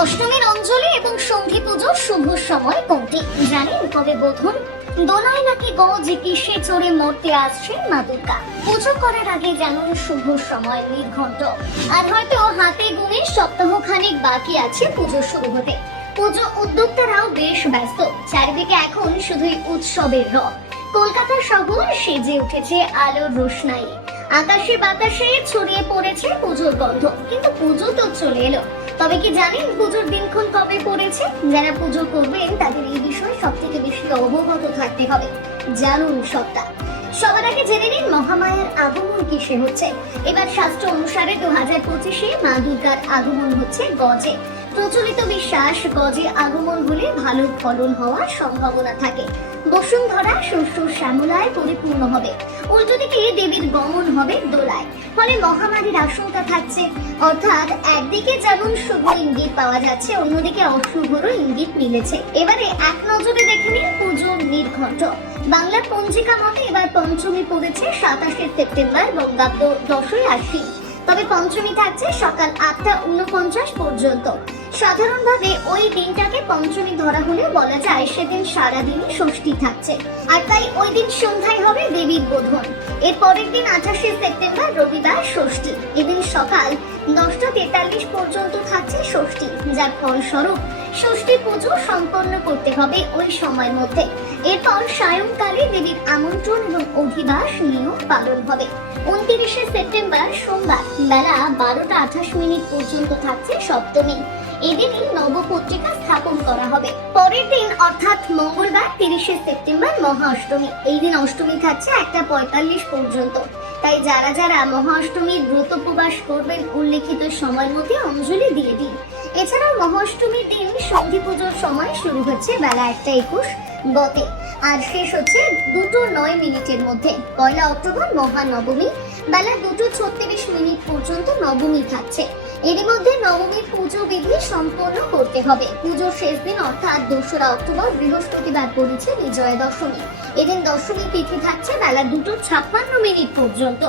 অষ্টমীর অঞ্জলি এবং সন্ধি পুজোর শুভ সময় কোনটি? জানেন কবে বোধন। দোলায় নাকি গজ কিসে চড়ে মরতে আসছে মা দুর্গা। পুজো করার আগে যেমন শুভ সময় নির্ঘণ্ট। আর হয়তো হাতে গুনে সপ্তাহ খানিক বাকি আছে পুজো শুরু হতে। পুজো উদ্যোক্তারাও বেশ ব্যস্ত। চারিদিকে এখন শুধুই উৎসবের রব কলকাতা শহর সেজে উঠেছে আলোর রোশনাই। আকাশে বাতাসে ছড়িয়ে পড়েছে পুজোর গন্ধ। কিন্তু পুজো তো চলে এলো। তবে কি জানেন পুজোর দিনক্ষণ কবে পড়েছে? যারা পুজো করবেন, তাদের এই বিষয়ে সব থেকে বেশি অবগত থাকতে হবে। জানুন সবটা। সবার আগে জেনে নিন, মহামায়ার আগমন কিসে হচ্ছে? এবার শাস্ত্র অনুসারে দু হাজার পঁচিশে মা দুর্গার আগমন হচ্ছে গজে। প্রচলিত বিশ্বাস, গজে আগমন হলে ভালো ফলন হওয়ার সম্ভাবনা থাকে। বসুন্ধরা শস্য শ্যামলায় পরিপূর্ণ হবে। উল্টো দিকে দেবীর গমন হবে দোলায়। ফলে মহামারীর আশঙ্কা থাকছে। অর্থাৎ একদিকে যেমন শুভ ইঙ্গিত পাওয়া যাচ্ছে, অন্যদিকে অশুভরও ইঙ্গিত মিলেছে। এবারে এক নজরে দেখে নিন পুজোর নির্ঘণ্ট। বাংলার পঞ্জিকা মতে এবার পঞ্চমী পড়েছে সাতাশে সেপ্টেম্বর, বঙ্গাব্দ দশই আশ্বিন। তবে পঞ্চমী থাকছে সকাল আটটা উনপঞ্চাশ পর্যন্ত। সাধারণভাবে ওই দিনটাকে পঞ্চমী ধরা হলে বলা যায় সেদিন সারাদিনই ষষ্ঠী থাকছে। আর তাই ওই দিন সন্ধ্যায় হবে দেবীর বোধন। এর পরের দিন আঠাশে সেপ্টেম্বর, রবিবার ষষ্ঠী। এদিন সকাল দশটা তেতাল্লিশ পর্যন্ত থাকছে ষষ্ঠী, যার ফলস্বরূপ ষষ্ঠী পুজো সম্পন্ন করতে হবে ওই সময়ের মধ্যে। এরপর সায়ংকালে দেবীর আমন্ত্রণ এবং অধিবাস নিয়েও পালন হবে। উনত্রিশে সেপ্টেম্বর সোমবার বেলা বারোটা আঠাশ মিনিট পর্যন্ত থাকছে সপ্তমী। এদিনই নবপত্রিকা স্থাপন করা হবে। পরের দিন অর্থাৎ মঙ্গলবার তিরিশে সেপ্টেম্বর মহা অষ্টমী এই দিন অষ্টমী থাকছে একটা পঁয়তাল্লিশ পর্যন্ত। তাই যারা যারা মহা অষ্টমীর ব্রত উপবাস করবেন, উল্লেখিত সময়ের মধ্যে অঞ্জলি দিয়ে দিন। এছাড়াও মহাষ্টমীর দিন সন্ধি পুজোর সময় শুরু হচ্ছে বেলা একটা একুশ গতে। আর শেষ হচ্ছে দুটো নয় মিনিটের মধ্যে। পয়লা অক্টোবর মহানবমী। বেলা দুটো ছত্রিশ মিনিট পর্যন্ত নবমী থাকছে। এরই মধ্যে নবমীর পুজো বিধি সম্পন্ন করতে হবে। পুজোর শেষ দিন অর্থাৎ দোসরা অক্টোবর বৃহস্পতিবার পড়েছে বিজয়া দশমী। এদিন দশমী তিথি থাকছে বেলা দুটো ছাপ্পান্ন মিনিট পর্যন্ত।